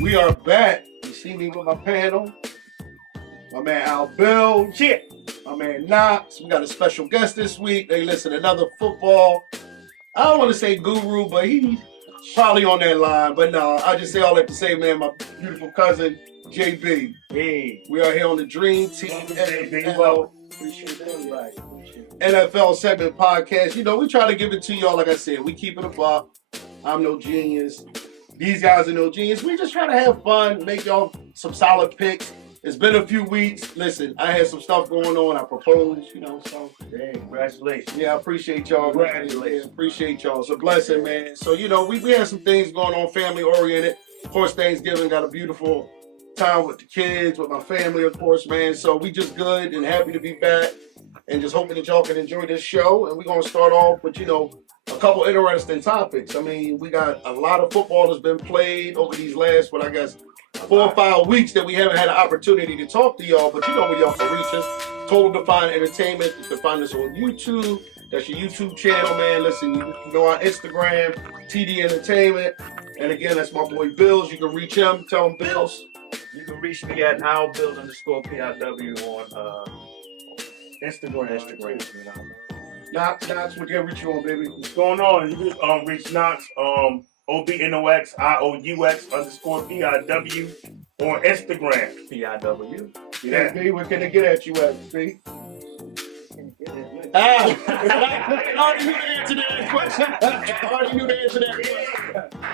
We are back. You see me with my panel. My man Al Bill. Shit. My man Knox. We got a special guest this week. They listen to another football. I don't want to say guru, but he's probably on that line. But no, I just say all that to say, man, my beautiful cousin, JB. Hey. We are here on the Dream Team NFL, Appreciate everybody. NFL segment podcast. You know, we try to give it to y'all, like I said. We keep it a buck. I'm no genius. These guys are no genius. We just try to have fun, make y'all some solid picks. It's been a few weeks. Listen, I had some stuff going on. I proposed, you know, so. Hey, congratulations. Yeah, I appreciate y'all. Congratulations. Yeah, appreciate y'all. It's a blessing, man. So, you know, we had some things going on, family-oriented. Of course, Thanksgiving, got a beautiful time with the kids, with my family, of course, man. So we just good and happy to be back and just hoping that y'all can enjoy this show. And we're going to start off with, you know, a couple interesting topics. I mean, we got a lot of football that's been played over these last, 4 or 5 weeks that we haven't had an opportunity to talk to y'all. But you know where y'all can reach us. Total Define Entertainment. You can find us on YouTube. That's your YouTube channel, man. Listen, you know our Instagram, TD Entertainment. And again, that's my boy Bills. You can reach him. Tell him, Bills. You can reach me at @Bills_PIW on Instagram. You know. Knox, we can reach you on, baby. What's going on? You can reach Knox, OBNOX_PIW on Instagram. PIW. Yeah. B, where can they get at you at, B? I already knew the answer to that question.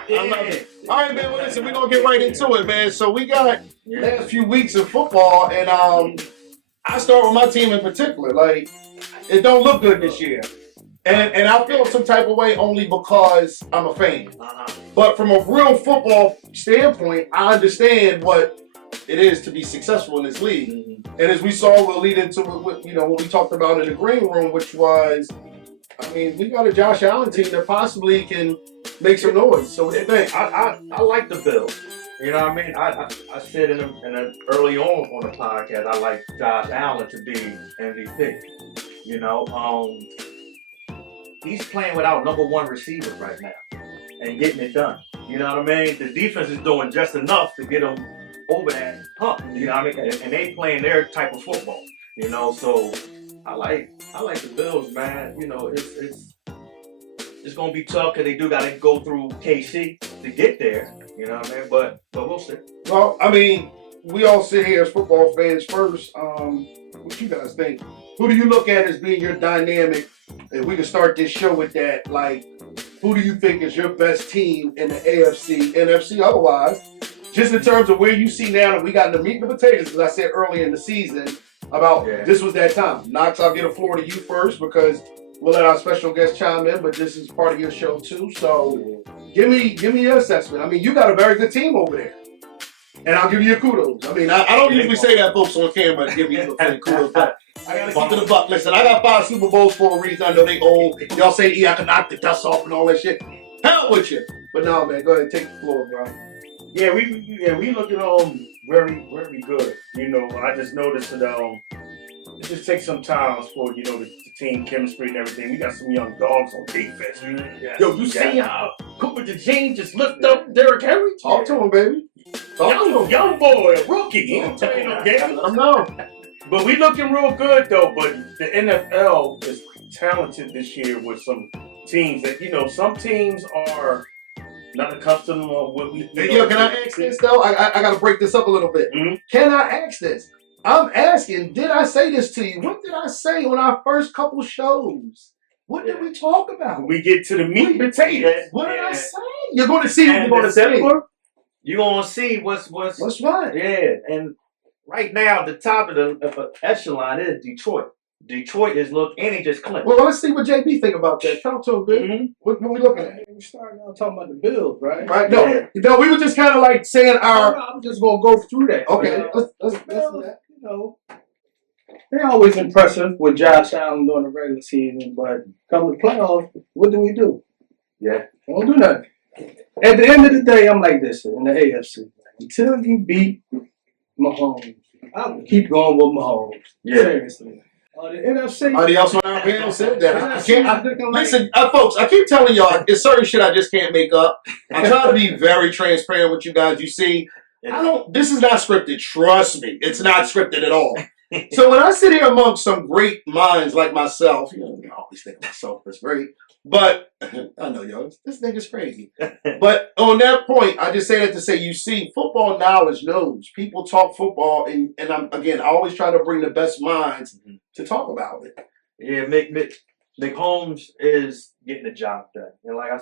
I love it. All right, man. Well, listen, we're going to get right into it, man. So we got last few weeks of football, and I start with my team in particular. Like, it don't look good this year. And I feel some type of way only because I'm a fan. But from a real football standpoint, I understand what it is to be successful in this league. And as we saw, we'll lead into what we talked about in the green room, which was, I mean, we got a Josh Allen team that possibly can make some noise. So what do you think? I like the Bills. You know what I mean? I said in early on the podcast, I like Josh Allen to be MVP. You know, he's playing without number one receivers right now and getting it done. You know what I mean? The defense is doing just enough to get him over that hump. You know what I mean? And they playing their type of football. You know, so I like the Bills, man. You know, it's gonna be tough because they do gotta go through KC to get there. You know what I mean? But we'll see. Well, I mean, we all sit here as football fans first. What you guys think? Who do you look at as being your dynamic? If we can start this show with that, like, who do you think is your best team in the AFC, NFC, otherwise? Just in terms of where you see now that we got the meat and the potatoes, as I said earlier in the season, about this was that time. Knox, I'll get a floor to you first because we'll let our special guest chime in, but this is part of your show too. So give me your assessment. I mean, you got a very good team over there. And I'll give you your kudos. I mean, I don't usually say that, folks, on camera to give you the kudos, but I gotta keep it a buck. Listen, I got 5 Super Bowls for a reason. I know they old. Y'all say, I can knock the dust off and all that shit. Hell with you. But no, man, go ahead and take the floor, bro. Yeah, we looking very, very good. You know, I just noticed that it just takes some time for the team chemistry and everything. We got some young dogs on defense. Yo, you see how Cooper DeJean just lift up Derrick Henry? Talk to him, baby. Young boy, a rookie. He ain't telling no game. I know. But we looking real good though. But the NFL is talented this year with some teams that some teams are not accustomed to what we. Yo, can I ask this though? I gotta break this up a little bit. Mm-hmm. Can I ask this? I'm asking, did I say this to you? What did I say on our first couple shows? What did we talk about? We get to the meat and potatoes. What did I say? You're going to see what you're going to say. You're going to see what's right. Yeah, and right now the top of the echelon is Detroit. Detroit is and he just clinched. Well, let's see what JB think about that. Talk to him, baby. Mm-hmm. What are we looking at? We started out talking about the Bills, right? Right. No, we were just kind of like saying our. I'm just gonna go through that. Okay. Let's do that. They're always impressive with Josh Allen during the regular season, but come to the playoffs, what do we do? Yeah. We don't do nothing. At the end of the day, I'm like this in the AFC. Until you beat Mahomes, I'll keep going with Mahomes. Yeah. Seriously. The NFC. Somebody else on our panel said that. I NFC can't, is looking like- listen, folks, I keep telling y'all, it's certain shit I just can't make up. I try to be very transparent with you guys. You see, this is not scripted. Trust me, it's not scripted at all. So when I sit here amongst some great minds like myself, I always think of myself as great, but I know y'all, this nigga's crazy. But on that point, I just say that to say, you see, football knowledge knows. People talk football, and I always try to bring the best minds to talk about it. Yeah, Mick Holmes is getting the job done. And like I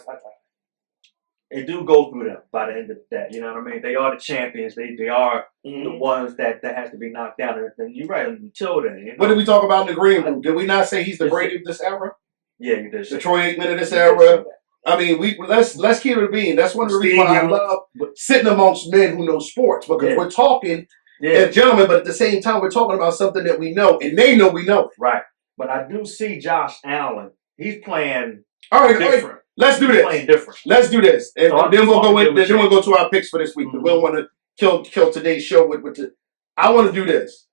they do go through them by the end of the day. You know what I mean? They are the champions. They are the ones that has to be knocked down. And you're right, until then. You know? What did we talk about in the green room? Did we not say he's the Brady of this era? Yeah, you did. The Troy Aikman of this era? I mean, let's keep it being. That's one of the reasons why I love sitting amongst men who know sports, because we're talking as gentlemen, but at the same time, we're talking about something that we know, and they know we know. Right. But I do see Josh Allen. He's playing different. Let's do this. Playing different. Let's do this, and then we'll go in. Then we'll go to our picks for this week. We don't want to kill today's show with the. I want to do this.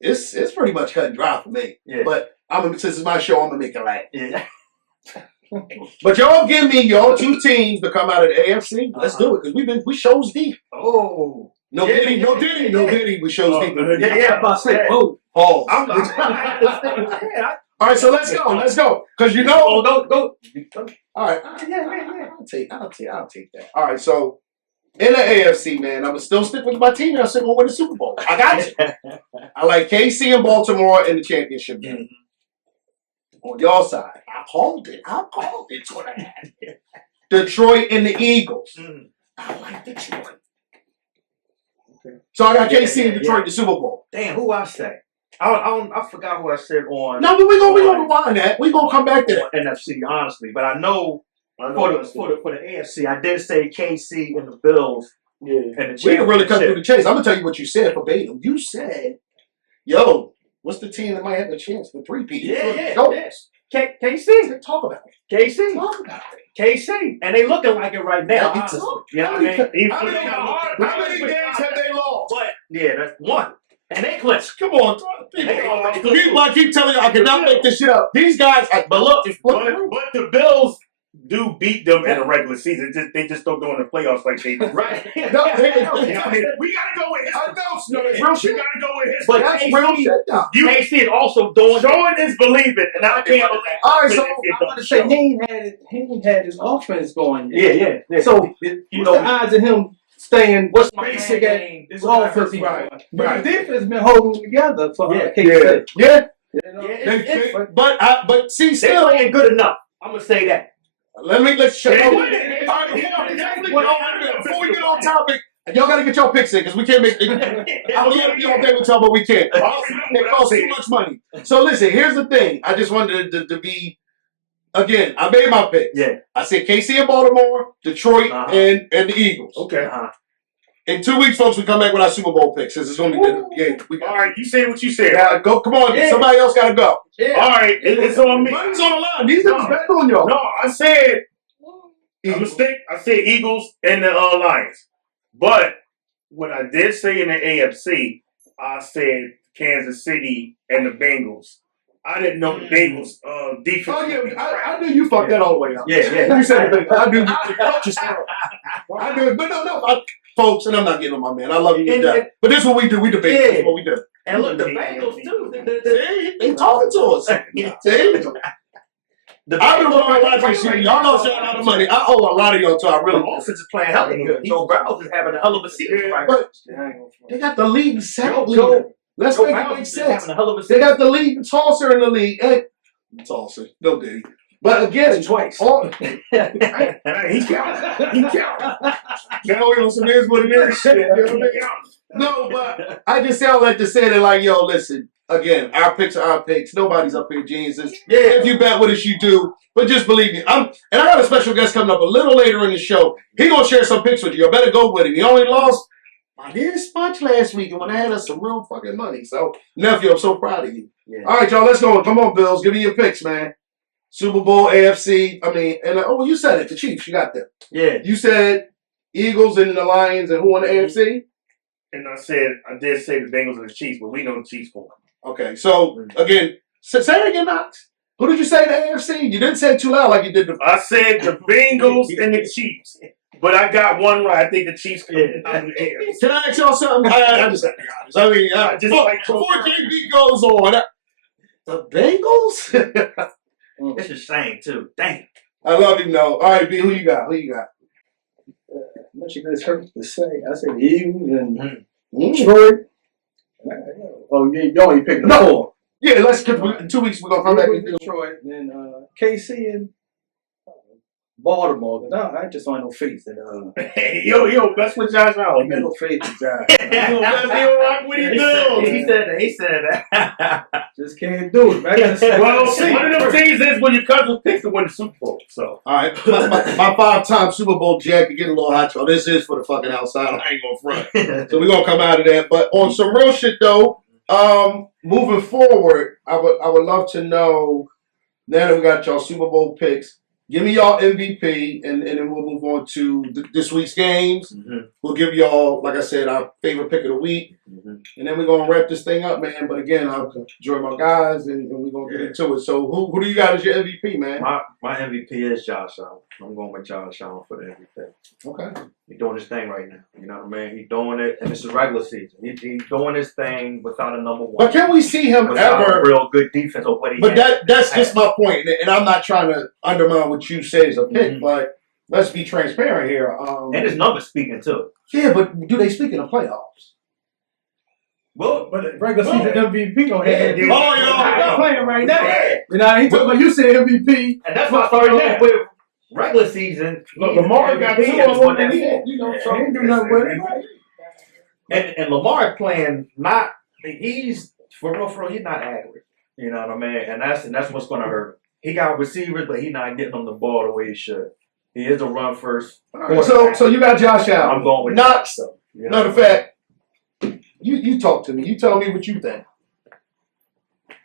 It's pretty much cut and dry for me. Yeah. But since it's my show, I'm gonna make it last. Yeah. But y'all give me y'all two teams to come out of the AFC. Let's do it, because we shows deep. Oh. No Diddy. We shows deep. Yeah, I'm about to say, Pause. All right, so let's go. Because go. All right, I'll take that. All right, so in the AFC, man, I'm gonna still stick with my team. I'm still gonna win the Super Bowl. I got you. I like KC and Baltimore in the championship game. On y'all side, I called it. 2.5. Detroit and the Eagles. I like Detroit. Okay. So I got KC and Detroit in the Super Bowl. Damn, who I say? I forgot who I said on. No, but we gonna rewind that. We gonna come back to that. NFC, honestly, but I know for the AFC, I did say KC and the Bills. Yeah, and we can really cut through the chase. I'm gonna tell you what you said verbatim. You said, "Yo, what's the team that might have a chance for 3-peat?" Yes. KC. Talk about it. KC. Talk about it. KC. And they looking like it right now. Yeah, you know what I mean? How many games have they lost? But yeah, that's one. And they clinched. Come on. I keep telling you, I cannot make this shit up. These guys, but look, but the Bills do beat them in the regular season. They just don't go in the playoffs like they do. Right. We gotta go with his. I know. It's real shit. We gotta go with his. But that's real shit. KC is also doing. Showing is believing, and I can't believe. All right, so I'm gonna say he ain't had his offense going yet. Yeah. So you know, the odds of him staying basic at his offense, right? But the defense been holding together for KC. Yeah. But see, still ain't good enough. I'm gonna say that. Let's shut up. Before we get on topic, y'all gotta get y'all picks in, because we can't make. I would love to be on there with y'all, but we can't. It costs too much money. So listen, here's the thing. I just wanted to be. Again, I made my pick. Yeah. I said KC and Baltimore, Detroit, and the Eagles. Okay. In 2 weeks, folks, we come back with our Super Bowl picks. This is going to be good. Yeah, all right, you say what you said. Yeah, go. Come on, somebody else got to go. Yeah. All right, it's on me. Money's on the line. These niggas back on y'all. No, I said a mistake. I said Eagles and the Lions. But what I did say in the AFC, I said Kansas City and the Bengals. I didn't know the Bengals defense. Oh, yeah, I knew you fucked that all the way up. Yeah. You said it. I knew you. I knew it. But no. Folks, and I'm not getting on my man. I love you to death. But this is what we do. We debate. This is what we do. And look, the Bengals too. They talking to us. See? I've been working my life this year. Y'all know y'all a lot of money. I owe a lot of y'all too. I really do. Offense is playing hell good. Joe Browns is having a hell of a season right now. But they got the lead sack leader. Let's make it make sense. They got the lead tosser in the league. Hey, tosser. No Diddy. But again, twice. He counted. Now we on some is what it is shit. You know what I mean? No, but I just say all that to say that, like, yo, listen, again, our picks are our picks. Nobody's up here, Jesus. Yeah, if you bet with us, you do. But just believe me, and I got a special guest coming up a little later in the show. He gonna share some picks with you. You better go with him. He only lost by this much last week, and when I had us some real fucking money. So, nephew, I'm so proud of you. Yeah. All right, y'all, let's go. Come on, Bills. Give me your picks, man. Super Bowl, AFC. I mean, and you said it. The Chiefs, you got them. Yeah. You said Eagles and the Lions, and who on the AFC? And I did say the Bengals and the Chiefs, but we know the Chiefs won. Okay, so again, say it again, Knox. Who did you say the AFC? You didn't say it too loud like you did the. I said the Bengals and the Chiefs, but I got one right. I think the Chiefs come out of the air. Can I ask y'all something? I just have to be honest. I mean, before JB goes on, the Bengals? It's a shame too. Dang. I love you, no. All right, B, who you got? Who you got? Much of this hurts to say. I said Eagles and Detroit. Oh, you only picked the four. Yeah, let's. In 2 weeks we're gonna come back and do Detroit and KC and Baltimore. Cause I just don't have no faith in Hey, yo, that's what Josh Allen. I got no faith in Josh. He don't rock what he do. He said that. Just can't do it, man. Well, one of them teams is when your cousin picks to win the Super Bowl. So, all right, my 5-time Super Bowl jacket getting a little hot. So this is for the fucking outside. I ain't gonna front. So we're gonna come out of that. But on some real shit though, moving forward, I would love to know. Now that we got y'all Super Bowl picks, give me y'all MVP, and then we'll move on to this week's games. We'll give y'all, like I said, our favorite pick of the week. And then we're going to wrap this thing up, man. But again, I'll enjoy my guys, and we're going to get into it. So who do you got as your MVP, man? My MVP is Josh Allen. I'm going with Josh Allen for the MVP. Okay. He's doing his thing right now. You know what I mean? He's doing it, and this is regular season. He's doing his thing without a number one. But can we see him without ever? A real good defense of what he But has. that's just my point. And I'm not trying to undermine what you say as a pick, but let's be transparent here. And his numbers speaking too. Yeah, but do they speak in the playoffs? Well, but regular season MVP don't have Oh, playing right now. Yeah. You know, he took, you said MVP. And that's why I started off with regular season. Look, Lamar got 2 of them, and you know, so he ain't do nothing with it. And Lamar playing not. He's for real. He's not accurate. You know what I mean? And that's what's going to hurt him. He got receivers, but he's not getting them the ball the way he should. He is a run first. Right, so you got Josh Allen. I'm going with Knox. You know Matter of fact, you talk to me. You tell me what you think.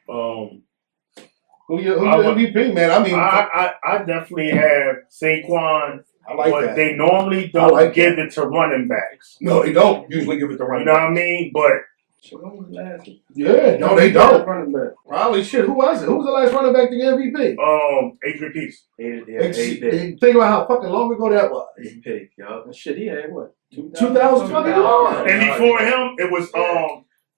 Who your MVP, man? I mean, I definitely have Saquon. I like but that. they normally don't give it to running backs. No, they don't usually give it to running backs. You know backs. what I mean? But yeah, no, they don't. Running back. Probably shit. Who was it? Who was the last running back to get MVP? Adrian Peterson. Think about how fucking long ago that was. Shit, he had what? 2000 fucking long. And before him, it was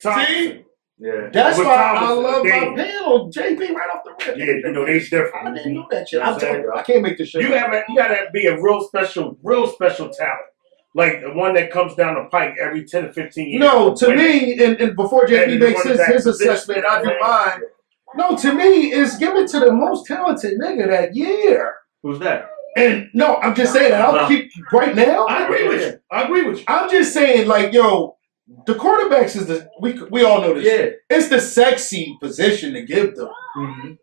Thompson. See? Yeah. That's why I love Davis. my panel. JP right off the rip. Yeah, you know, they different. I didn't know that shit. I'm telling you, I can't make this shit. You gotta be a real special talent. Like the one that comes down the pike every 10 to 15 years. No, to me, and before JP makes his assessment, I do mine. No, to me, is give it to the most talented nigga that year. Who's that? And no, I'm just saying that. I'll keep right now. I agree with you. I'm just saying, like, yo, the quarterbacks is we all know this. Yeah. It's the sexy position to give them.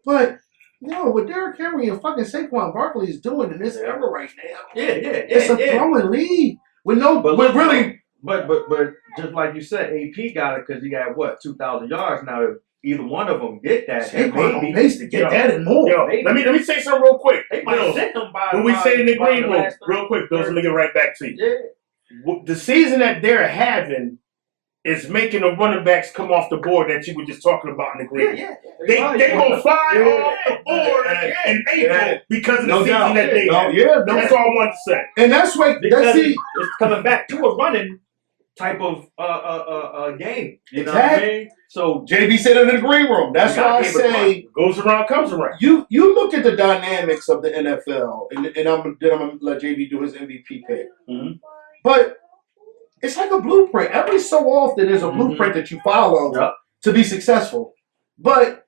But yo, what Derrick Henry and fucking Saquon Barkley is doing in this era right now. It's a throwing league. With But just like you said, AP got it because he got what 2,000 yards. Now, if either one of them get that, Saquon on pace to get that and more. Yo, let me say something real quick. They might send them by. When we say in the green room, real quick, Bills, let me get right back to you. Yeah. The season that they're having is making the running backs come off the board that you were just talking about in the green room. Yeah. They gonna fly off the board in April because of the season that they have. That's all I wanted to say. And that's why it's coming back to a running type of game. You know what I mean? So JB said it in the green room. That's why I say goes around, comes around. You look at the dynamics of the NFL, and I'm gonna let JB do his MVP pick. But it's like a blueprint. Every so often, there's a blueprint that you follow to be successful. But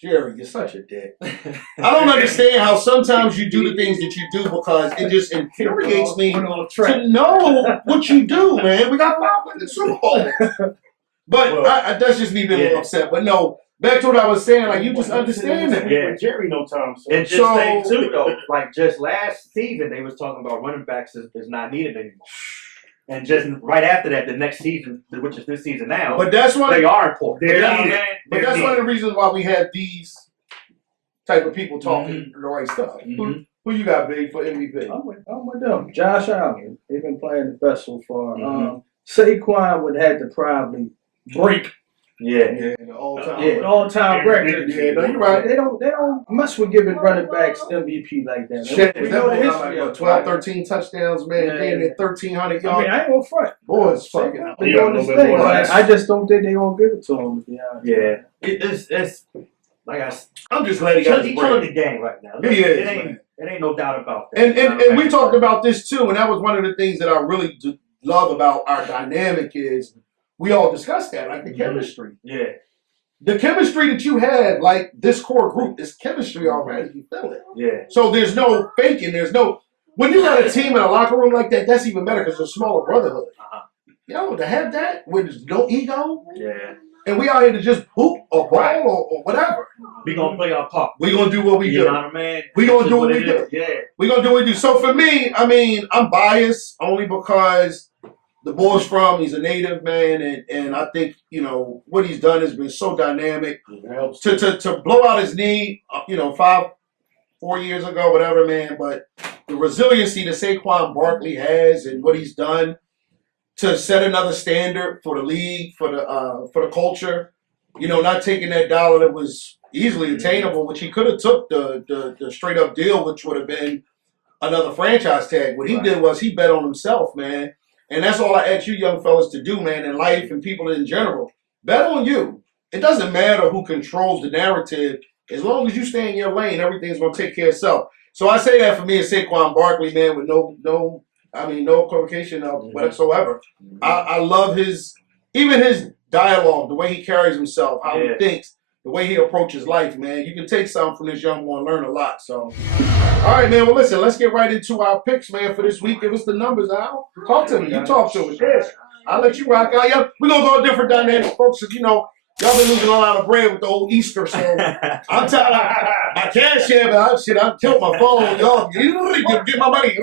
Jerry, you're such a dick. I don't understand how sometimes you do the things that you do because it just infuriates me to know what you do, man. We got 5 wins Super Bowl. But that's just me being a little upset. But no, back to what I was saying, like you just understand that. Yeah, Jerry no time. So. And just say too though, like just last season they was talking about running backs is not needed anymore. And just right after that, the next season, which is this season now, but that's why they are important. But that's one of the reasons why we have these type of people talking the right stuff. Who you got, Big, for MVP? I'm with them. Josh Allen. They've been playing the best so far. Saquon would have to probably break Yeah. Yeah, the all-time. Yeah, all-time record. Yeah, no, you're right. They don't mess with giving running backs MVP like that. Shit, We that know the boy got history like, of what, it, 12, man. 13 touchdowns, man. Yeah. Damn near 1,300 I mean, yards. I ain't gonna front. Boys fucking out. They Yeah, doing a this little bit thing. more But less. I just don't think they gonna give it to him. To be honest. Yeah. It's like I said, I'm just glad he got his he's break. killing the game right now. He is, It ain't no doubt about that. And we talked about this too, and that was one of the things that I really love about our dynamic is we all discussed that, like the chemistry. Yeah. The chemistry that you had, like this core group, is chemistry already. You feel it. Yeah. So there's no faking. There's no. When you got a team in a locker room like that, that's even better because it's a smaller brotherhood. Yo, to have that with no ego, Yeah. and we out here to just hoop or ball or whatever. We gonna play our part. We gonna do what we You do. know what I mean? We gonna That's do what it we do. is. Yeah. We gonna do what we do. So for me, I mean, I'm biased only because the boy's from, he's a native man, and I think, you know, what he's done has been so dynamic. To blow out his knee, you know, 4 years ago, whatever, man, but the resiliency that Saquon Barkley has and what he's done to set another standard for the league, for the culture, you know, not taking that dollar that was easily attainable, which he could have took the straight up deal, which would have been another franchise tag. What he did was he bet on himself, man. And that's all I ask you young fellas to do, man, in life and people in general. Bet on you. It doesn't matter who controls the narrative. As long as you stay in your lane, everything's going to take care of itself. So I say that for me as Saquon Barkley, man, with no equivocation whatsoever. I love even his dialogue, the way he carries himself, how he thinks, the way he approaches life, man. You can take something from this young boy and learn a lot. So, all right, man. Well, listen, let's get right into our picks, man, for this week. Give us the numbers, Al. Talk to me. You talk to us. Yes. I'll let you rock out. Yeah, we're going to go a different dynamic, folks. You know, y'all been losing a lot of bread with the old Easter, so I'm telling you, I can't share, but I killed my phone. Y'all, get my money.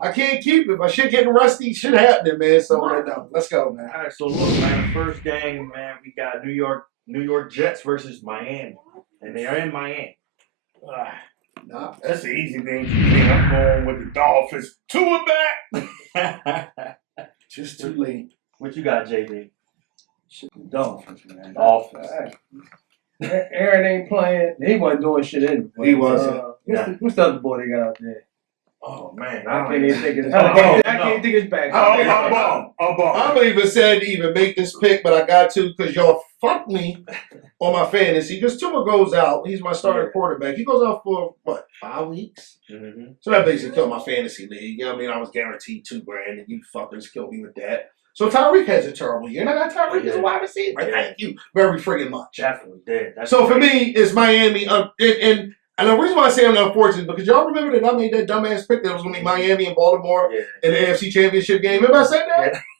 I can't keep it. My shit getting rusty. Shit happening, man. So let's go, man. All right, so look, man, the first game, man, we got New York Jets versus Miami, and they are in Miami. Nah, that's an easy thing. I'm going with the Dolphins. Tua back. Just too late. What you got, JB? Shit, the Dolphins, man. Dolphins. Aaron ain't playing. He wasn't doing shit anyway. He wasn't. What's the other boy they got out there? Oh man, I can't even think his. I I can't think his back. I'm bum. I'm even sad to even make this pick, but I got to because y'all fucked me on my fantasy. Because Tua goes out. He's my starting quarterback. He goes out for, what, 5 weeks? Mm-hmm. So that basically killed my fantasy league. You know what I mean? I was guaranteed $2,000, and you fuckers killed me with that. So Tyreek has a terrible year. And I got Tyreek as a wide receiver. Thank you very friggin' much. Definitely did. So for me, it's Miami. And the reason why I say I'm unfortunate is because y'all remember that I made that dumbass pick that was going to be Miami and Baltimore in the AFC Championship game. Remember I said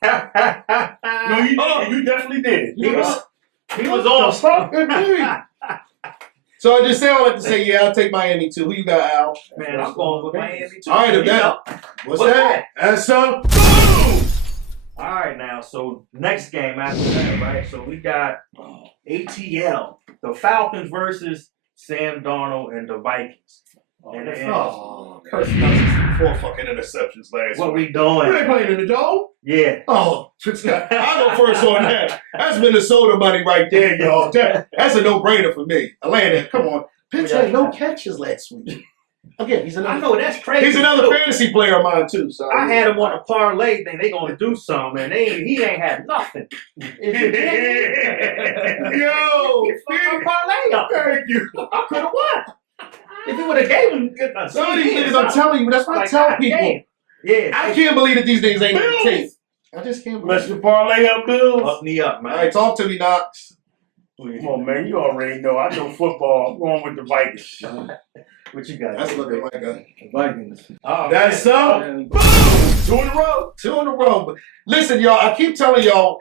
that? No, you definitely did. He was on. So I just say all that to say, yeah, I'll take Miami too. Who you got, Al? Man, I'm going with Miami too. All right, what's that? That's some. All right, now, so next game after that, right? So we got ATL, the Falcons versus Sam Darnold and the Vikings. And then, Curse nuts. 4 fucking interceptions last what week. we doing? Were they playing in the dome? Yeah. Oh, I'll go first on that. That's Minnesota money right there, y'all. That's a no-brainer for me. Atlanta, come on. Pitts had no catches last week. Again, he's another. I know, that's crazy. He's another fantasy player of mine too. So I had him on a parlay thing. They gonna do something, and he ain't had nothing. Yo, Fucking parlay up. thank you. I could have won. If he would have gave him Some of these things I'm telling you, that's what I tell people. Yeah. I can't believe that these things ain't on the tape. I just can't believe Mr. Parlay up, Bills. Up me up, man. All right, talk to me, Knox. Come on, man. You already know. I know football. I'm going with the Vikings. What you got? That's looking like a Vikings. Oh, that's so. Man. Boom! 2 in a row. 2 in a row. But listen, y'all, I keep telling y'all,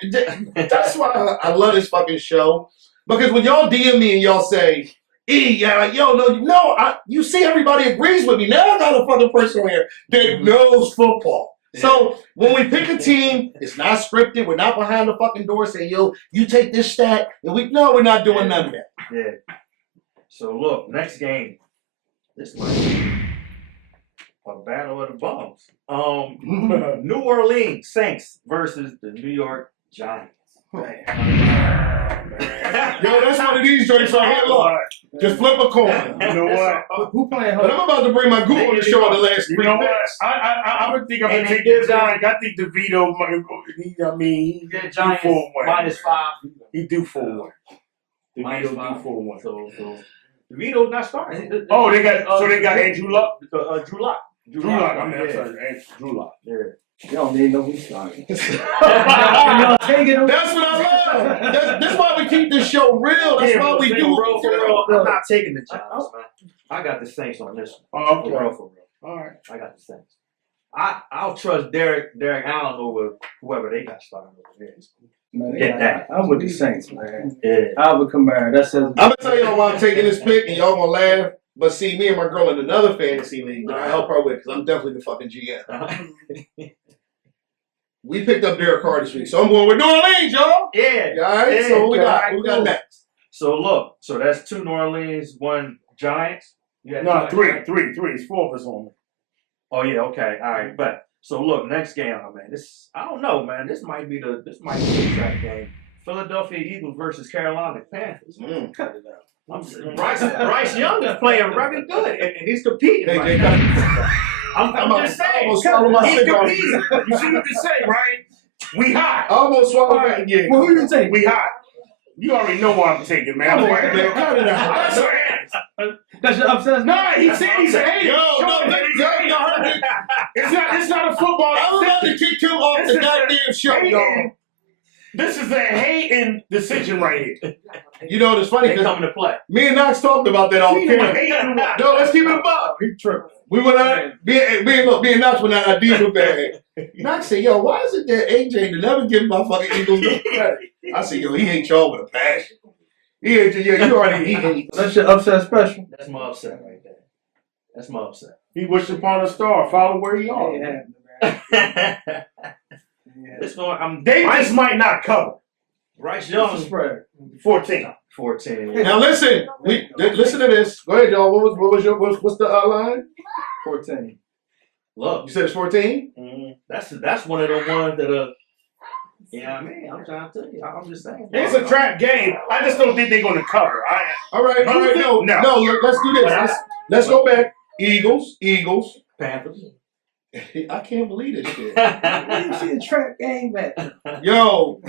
that's why I love this fucking show. Because when y'all DM me and y'all say, you see everybody agrees with me. Now I got a fucking person here that knows football. Yeah. So when we pick a team, it's not scripted. We're not behind the fucking door saying, yo, you take this stat. And we're not doing none of that. Yeah. So look, next game. This might be a battle of the bums. New Orleans Saints versus the New York Giants. Yo, that's one of these joints right here. Look, just flip a coin. You know what? Who playing But home? I'm about to bring my Google to show the last You three know what? picks. I would think I'm And gonna they take the give down- Giants. I think DeVito he Yeah, due Giants for a win. -5. He due for a win. DeVito due -5. for a win. So DeVito's not starting. Oh, they got Andrew Luck. Drew Lock. Drew Lock. I'm yeah. sorry, Drew Lock. Yeah. You don't need no who's starting. That's what I love. That's why we keep this show real. That's why we do real for real. it. I'm not taking the Giants, man. I got the Saints on this one. Oh, For okay. real, for real. All right. I got the Saints. I'll trust Derek Allen over whoever they got starting over there. Man, Get that. I'm with the Saints, man. Yeah. Alvin Kamara, that's his. I'm gonna tell y'all why I'm taking this pick, and y'all gonna laugh. But see, me and my girl in another fantasy league that I help her with, because I'm definitely the fucking GM. We picked up Derek Carr this week, so I'm going with New Orleans, y'all. Yeah. All right, Yeah, so what we got? alright, What we got cool. next? So look, so that's 2 New Orleans, 1 Giants. You got No, Giants, three. right? It's 4 of us on. Oh yeah, okay, all right. But so look, next game, man. This I don't know, man. This might be the track game. Philadelphia Eagles versus Carolina Panthers. Cut it out. Bryce Young is playing very good, and he's competing. Hey, Right Jay, now. I'm just I saying, almost swallowed my he's cigar. competing. You see what they say, right? We hot. I almost swallowed that again. Well, who you take? We hot. You already know what I'm taking, man. Come I'm on, wearing man. Cut it out. That's your ass. That's your upset. No, he said he's a hater. Yo, Show no, him that he's a hater. y'all heard me. It's not a football. I'm about to kick him off This the is goddamn show, y'all. hating. This is a hating decision right here. You know, it's funny They because coming to play. me and Knox talked about that off camera. No, let's keep it above. He tripping. We went out, me and Knox went out, I did with that. Knox said, yo, why is it that AJ never give my fucking Eagles no credit? I said, yo, he hates y'all with a passion. He hates you, yeah, you already, he hates. That's your upset special. That's my upset right there. That's my upset. He wished upon a star. Follow where he are. Yeah. It's going. I'm Davis might not cover. Bryce What's the Young, spread? 14. 14. Now listen, listen to this. Go ahead, y'all. What's the line? 14. Look, You said it's 14? that's one of the ones that yeah, I mean, I'm trying to tell you. I'm just saying. It's a trap game. I just don't think they're going to cover. All right, no, let's do this. Let's go back. Eagles. Panthers. I can't believe this shit. Where you see a trap game at? Yo,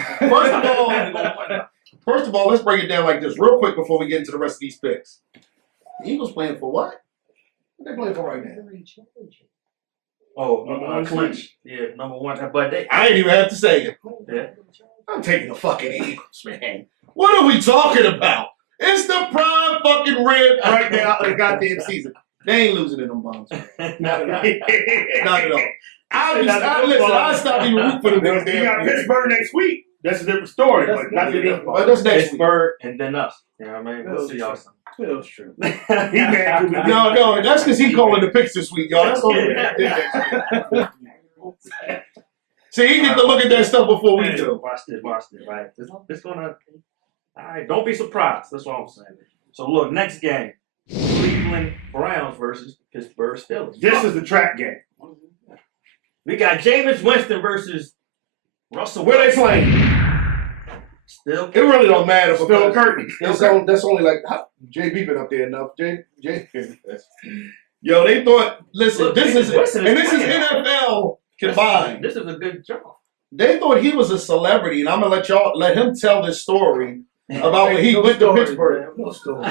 first of all, let's break it down like this real quick before we get into the rest of these picks. The Eagles playing for what? What they playing for right now? Oh, Number one clinch. seed. Yeah, number 1. But they. I ain't even have to say it. Yeah. I'm taking the fucking Eagles, man. What are we talking about? It's the prime fucking red right now of the goddamn season. They ain't losing in them bombs. Not at all. Not at all. I'll stop even rooting for them. You got Pittsburgh next week. That's a different story. But not the different. But that's next week. Pittsburgh and then us. You know what I mean? We'll see y'all. Feels true. He mad because No, that's because he calling the picks this week, y'all. That's all we did. See, he get to look at that stuff before we do. Watch this, right? It's gonna. All right, don't be surprised. That's what I'm saying. So look, next game, Cleveland Browns versus Pittsburgh Steelers. this is the trap game. We got Jameis Winston versus Russell. Where they Wilson. playing? Still. It really don't matter. Still because curtain. that's only like JB been up there enough. J. Yo, they thought. Listen, Look, this is Winston and is this is playing. NFL combined. This is a good job. They thought he was a celebrity, and I'm gonna let him tell this story about when he went to Pittsburgh. No story.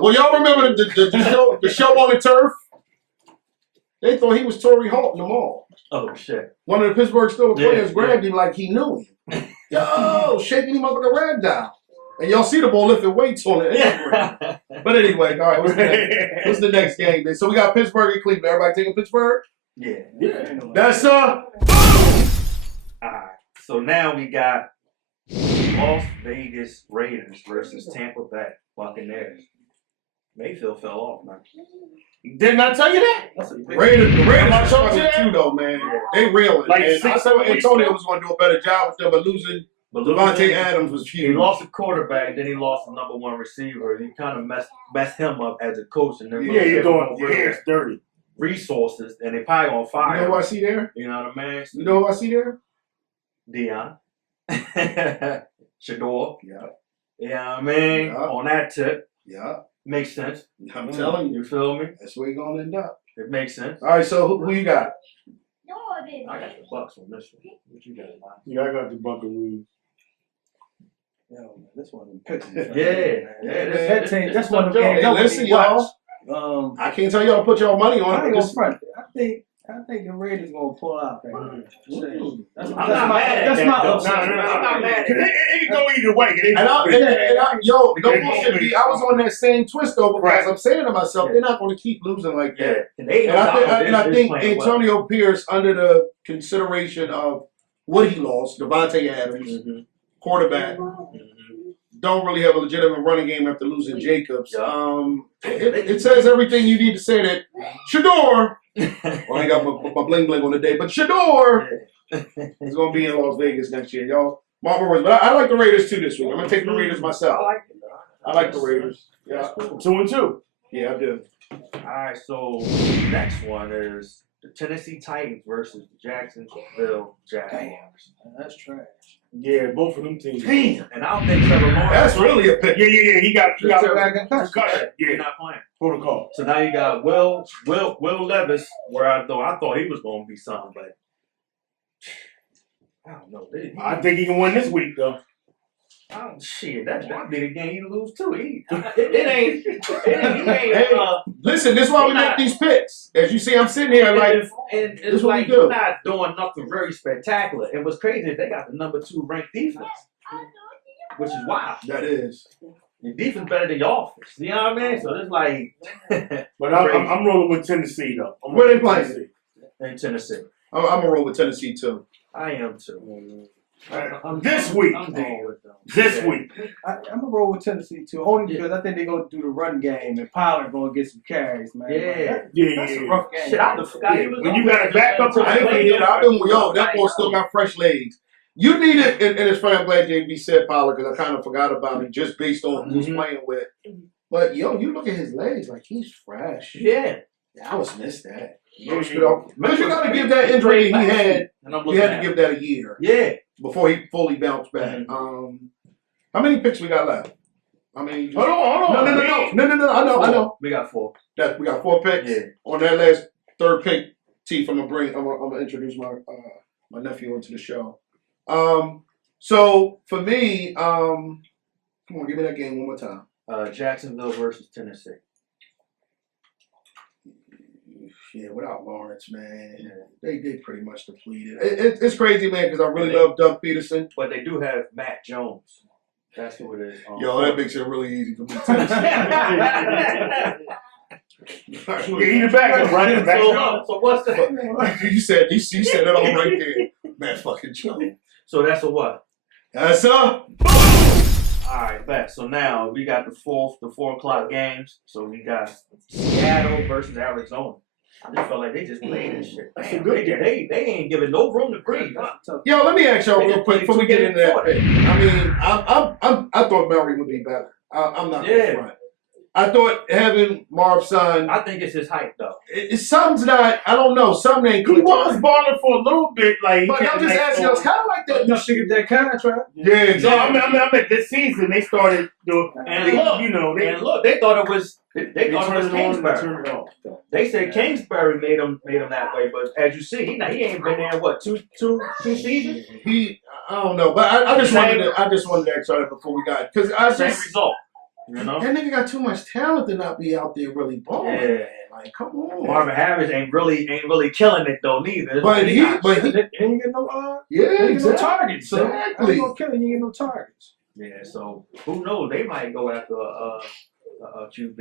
Well, y'all remember the show on the turf? They thought he was Torrey Holt in the mall. Oh shit. One of the Pittsburgh Steelers Yeah, players grabbed him like he knew him. Yo, shaking him up like a rag doll. And y'all see the ball lifting weights on it. Yeah. But anyway, all right, what's the next game, man? So we got Pittsburgh and Cleveland. Everybody taking Pittsburgh? Yeah. That's Alright. So now we got Las Vegas Raiders versus Tampa Bay Buccaneers. Mayfield fell off, man. Didn't I tell you that? the Raiders I are told you struggling that? too, though, man. They reeling. Like And I 6 thought weeks Antonio ago? was going to do a better job with them, but losing But Devontae Adams was he huge. lost a quarterback, then he lost the number 1 receiver. He kind of messed him up as a coach, and then Yeah, you're doing your hair's dirty. resources, and they probably on fire. You know who I see there? You know what I mean? You know who I see there? Dion. Shador. Yeah. You know what I mean? Yeah. On that tip. Yeah. Makes sense. I'm telling you. You feel me? That's where you're gonna end up. It makes sense. All right, so who you got? I got the Bucks on this one. What you got, man? Yeah, I got the Buccaneers. Yo, man, this one of them pictures. Yeah. That team. That's one of the Hey, games. Hey, listen, y'all. I I can't tell y'all to put y'all money on ain't it. gonna But just, front. I think the Raiders gonna pull out. That's I'm not mad at that, my though. upset. I'm not mad at that. It can go either way. yo, no bullshit, B. I was on that same twist though because I'm saying to myself, they're not going to keep losing like that. Yeah. And I think Antonio Pierce, under the consideration of what he lost, Devontae Adams, quarterback, don't really have a legitimate running game after losing Jacobs. It says everything you need to say that Shador, well, I ain't got my bling bling on the day, but Shador is going to be in Las Vegas next year, y'all. Mark my words. But I like the Raiders too this week. I'm going to take the Raiders myself. I like the Raiders. Yeah. 2-2. Yeah, I do. Alright, so next one is the Tennessee Titans versus the Jacksonville Jaguars. That's trash. Yeah, both of them teams. Damn. And I don't think Trevor Lawrence. That's really a pick. Yeah. He got concussion. You're Yeah, not playing. protocol. So now you got Will Levis, where I thought he was going to be something, but I don't know. I think he can win this week though. Shit, that'd be the game you lose too. He ain't. Hey, listen, this is why we make these picks. As you see, I'm sitting here like, and this it's is what we like do. you're not doing nothing very spectacular. And what's crazy is they got the number 2 ranked defense, which is wild. that is. Your defense better than your offense. You know what I mean? So it's like, But I'm rolling with Tennessee though. Where they playing? in Tennessee, I'm going to roll with Tennessee too. I am too. This week. I'm going with them. This week. I'm gonna roll with Tennessee too, only because I think they're gonna do the run game and Pollard gonna get some carries, man. Yeah. That's a rough game. Shit, I forgot he was. When you got a backup, I ain't forget. I've been with y'all. That boy still got fresh legs. You need it, and it's funny. I'm glad JB said Pollard because I kind of forgot about him just based on who's playing with. But yo, you look at his legs like he's fresh. Yeah. I was missed that. Because you got to give that injury he had. You had to give that a year. Yeah. Before he fully bounced back. How many picks we got left? I mean, Hold on. No. I know. We got 4. We got 4 picks. Yeah. On that last third pick, T, I'm gonna introduce my nephew into the show. So for me, come on, give me that game one more time. Jacksonville versus Tennessee. Yeah, without Lawrence, man, they pretty much depleted. It's crazy, man, because I really love Doug Peterson. But they do have Matt Jones. That's who it is. Yo, that makes it really easy for me. Yeah, he's the backup, right? So what's the? you said it all right there, Matt fucking Jones. So that's a what? That's up. All right, back. So now we got the 4 o'clock games. So we got Seattle versus Arizona. I just felt like they just played this shit. That's a good game. They ain't giving no room to breathe. Yo, let me ask y'all real quick before we get into that pick. I mean, I thought Murray would be better. I'm not gonna front. I thought having Marv's son. I think it's his height though. Something's not. I don't know. Something ain't. He was balling for a little bit, like. But I'm just asking. It's kind of like that. You should get that contract. Yeah, exactly. No, I mean, this season they started doing. And look, they thought it was. They thought it was Kingsbury. They said Kingsbury made him that way, but as you see, he ain't been there what two seasons. I don't know, but I just wanted to ask y'all that before we got because Same result. You know, that nigga got too much talent to not be out there really balling. Yeah. Like, come on. Marvin Harris ain't really killing it though neither. But he ain't get no exactly. targets. So Exactly. gonna kill him. He ain't get no targets. Yeah, so who knows? They might go after a QB.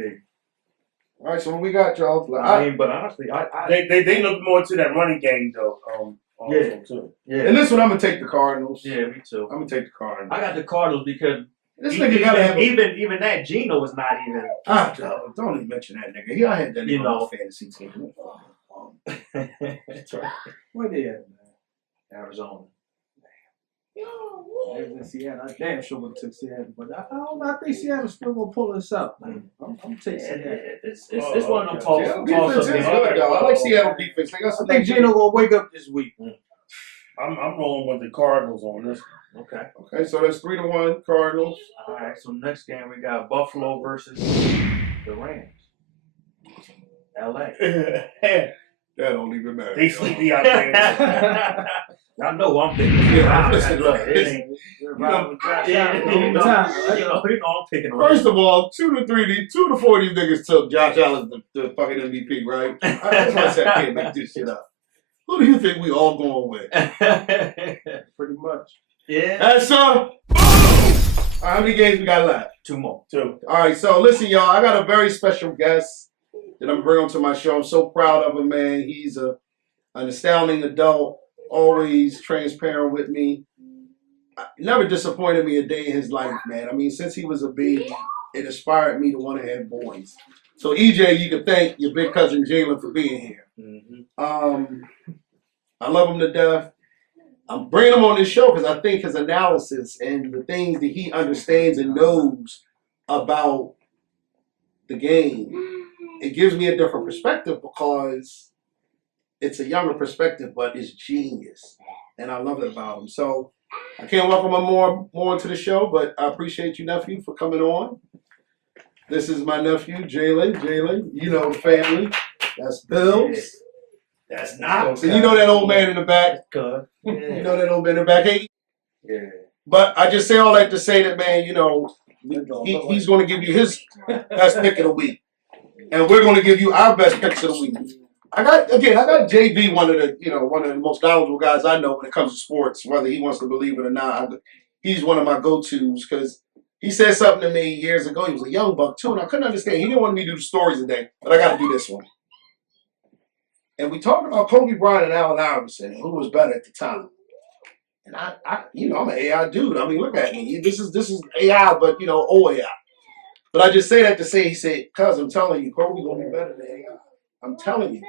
All right, so what we got, y'all? I mean, but honestly, They look more to that running game though. Too. Yeah. And this one, I'm gonna take the Cardinals. Yeah, me too. I'm gonna take the Cardinals. I got the Cardinals because This nigga gotta have even that Geno is not even. Don't even mention that nigga. I had that nigga on my fantasy team. Where they at, man? Arizona. They was in Seattle. I damn sure would have took Seattle, but I don't know. I think Seattle's still gonna pull this up. I'm taking Seattle. It's one of them Defense is good, though. I like Seattle defense. I think Geno gonna wake up this week. I'm rolling with the Cardinals on this. Okay. Okay, so that's 3-1 Cardinals. All right. So next game we got Buffalo versus the Rams. LA. That don't even matter. They sleepy out there. I know I'm thinking. Yeah, listen, look, look, it listen. ain't. You're You know, right with Josh yeah, Allen you all the know, time. I'm picking. First of all, 2 to 4 of these niggas took Josh Allen the fucking MVP, right? That's why I said I can't make this shit up. Who do you think we all going with? Pretty much. Yeah. That's boom! All right, how many games we got left? 2 more. 2. All right, so listen, y'all. I got a very special guest that I'm bringing to my show. I'm so proud of him, man. He's an astounding adult, always transparent with me. Never disappointed me a day in his life, man. I mean, since he was a baby, it inspired me to want to have boys. So, EJ, you can thank your big cousin Jalen for being here. Mm-hmm. I love him to death. I'm bringing him on this show because I think his analysis and the things that he understands and knows about the game, it gives me a different perspective because it's a younger perspective, but it's genius. And I love it about him. So I can't welcome him more into the show, but I appreciate you, nephew, for coming on. This is my nephew, Jalen. Jalen, you know the family. That's Bills. That's not. So you know that old man in the back. Good. You know that old man in the back. Hey, Yeah. but I just say all that to say that, man, you know, he's going to give you his best pick of the week. And we're going to give you our best picks of the week. I got JB, one of the most knowledgeable guys I know when it comes to sports, whether he wants to believe it or not. He's one of my go-tos because he said something to me years ago. He was a young buck too, and I couldn't understand. He didn't want me to do the stories today, but I got to do this one. And we talked about Kobe Bryant and Allen Iverson, who was better at the time. And I'm an AI dude. I mean, look at me. This is AI, but old AI. But I just say that to say, he said, "Cuz I'm telling you, Kobe gonna be better than AI. I'm telling you."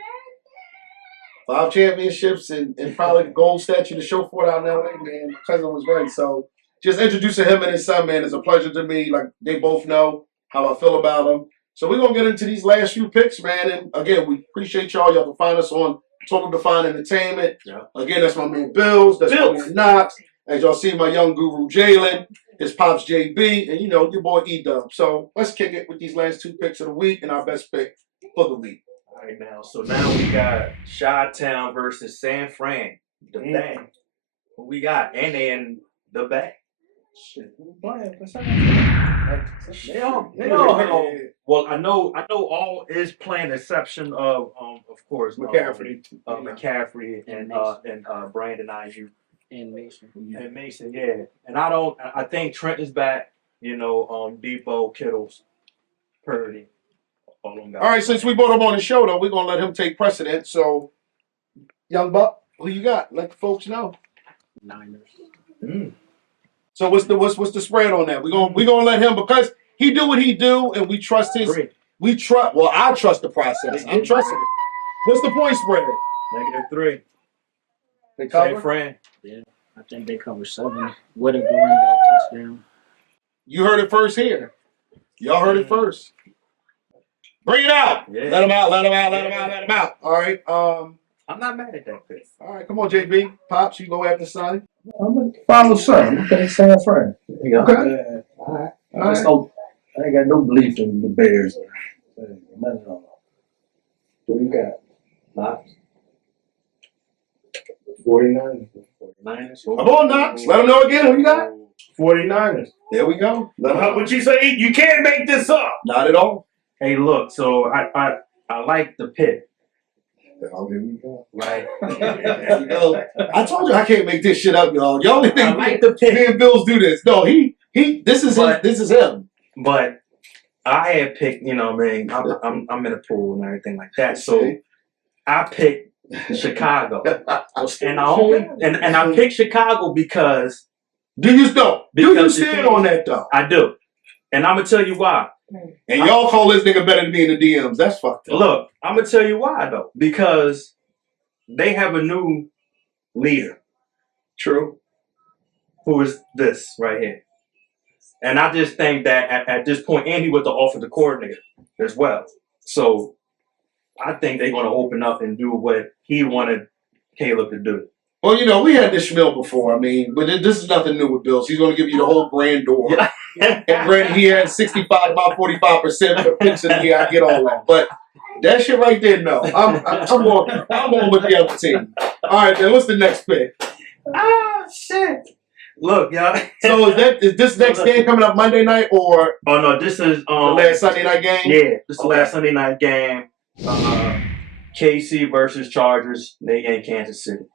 5 championships and probably the gold statue to show for it out in LA, man. My cousin was right. So just introducing him and his son, man, is a pleasure to me. Like they both know how I feel about them. So we're gonna get into these last few picks, man. And again, we appreciate y'all. Y'all can find us on Total Define Entertainment. Yeah. Again, that's my man Bills. That's my man Knox. As y'all see, my young guru Jalen, his pops JB, and your boy EDUBZ. So let's kick it with these last 2 picks of the week and our best pick for the week. All right, now. So now we got Chi-Town versus San Fran. The bang. Who we got? And they in the bang. Shit, who playing for They all have. Well, I know all is playing exception of course McCaffrey. McCaffrey and Brandon Ayuk And Mason. and Mason, yeah. And I think Trent is back. Depot, Kittles, Purdy, all them guys. All right, since we brought him on the show, though, we're gonna let him take precedence. So, young buck, who you got? Let the folks know. Niners. So what's the spread on that? We're gonna let him, because he do what he do, and we trust his. I trust the process. I'm trusting it. What's the point spread? -3. They San cover. Fran. Yeah, I think they cover 7 with a Gringo touchdown. You heard it first here. Y'all heard it first. Bring it out. Yeah. Let him out. Let him out. Let him out. Let him out. All right. I'm not mad at that pick. All right. Come on, JB. Pops, you go after Sonny. I'm gonna follow son. I'm gonna San Fran. Okay. Yeah. I ain't got no belief in the Bears. None at all. What you got? Knox. 49ers. Niners. Come on, Knox. Let him know again. Who you got? 49ers. There we go. Let him know. What you say? You can't make this up. Not at all. Hey, look. So I like the pick. Oh, here we go. Right. There we go. I told you I can't make this shit up, y'all. Y'all only I think like the me pick, and Bills do this. No, this is him. but I had picked. I'm in a pool and everything like that. So I picked Chicago, and I picked Chicago because Do you stand Because on that though? I do, and I'm gonna tell you why. And y'all call this nigga better than me in the DMs. That's fucked up. Look, I'm gonna tell you why though. Because they have a new leader. True. Who is this right here? And I just think that at this point, and he was the offensive coordinator as well. So I think they're going to open up and do what he wanted Caleb to do. Well, you know, we had this schmill before. I mean, but this is nothing new with Bills. He's going to give you the whole grand door. And granted, he had 65, about 45% for picks in the year. I get all that. But that shit right there, no. I'm on with the other team. All right, then what's the next pick? Ah, shit. Look, y'all. So is this next game coming up Monday night or Oh, no, this is the last Sunday night game? Yeah, this is the last Sunday night game. KC versus Chargers. They in Kansas City.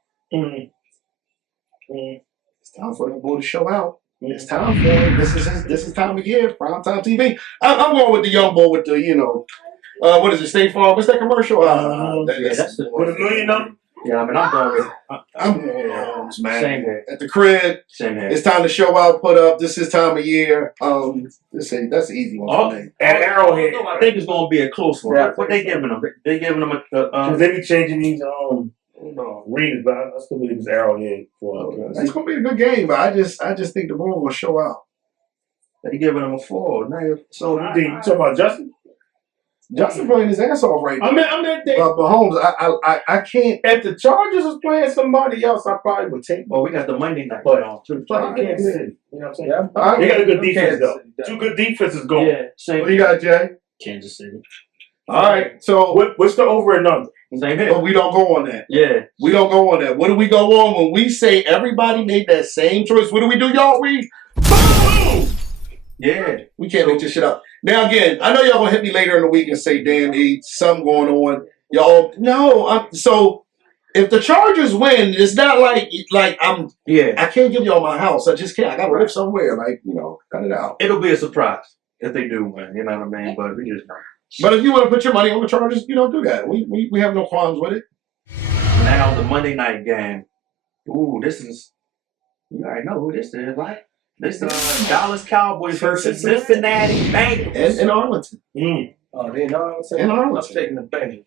It's time for that boy to show out. It's time for him. This is time of year. Prime time TV. I'm going with the young boy with the, you know, what is it, State Farm? What's that commercial? That's the With $1 million on? Yeah, I mean, I'm going with I'm going with man. Same here. At the crib, Same here. it's time to show out, put up. This is time of year. That's an easy one for me. At Arrowhead. I think it's going to be a close one. Yeah. What they giving them? They giving them Cause they be changing these arenas, but I still believe it's Arrowhead for. It's gonna be a good game, but I just think the ball will show out. they giving them a 4. Now, So you think you talking about Justin? Justin playing his ass off right now. I mean, Mahomes, I can't. if the Chargers was playing somebody else, I probably would take. well, we got the Monday night But on too. I can't see. You know what I'm saying? Yeah. They got a good defense though. Kansas City. 2 good defenses going. Yeah, same What do you got, Jay? Kansas City. All right, so What's the over and under? Same here. but we don't go on that. Yeah. We don't go on that. What do we go on when we say everybody made that same choice? What do we do, y'all? We boom! Yeah. We can't make this shit up. Now again, I know y'all gonna hit me later in the week and say, "Damn, something going on." Y'all, no. So if the Chargers win, it's not like I'm. Yeah. I can't give y'all my house. I just can't. I gotta live somewhere. Like, you know, cut it out. It'll be a surprise if they do win. You know what I mean? But we just But if you want to put your money on the Chargers, you know, do that. We have no qualms with it. now the Monday night game. Ooh, this is. You already know who this is, right? This is Dallas Cowboys versus Cincinnati Bengals. In Arlington. Oh, they know what I'm saying? In I'm Arlington. taking the Bengals.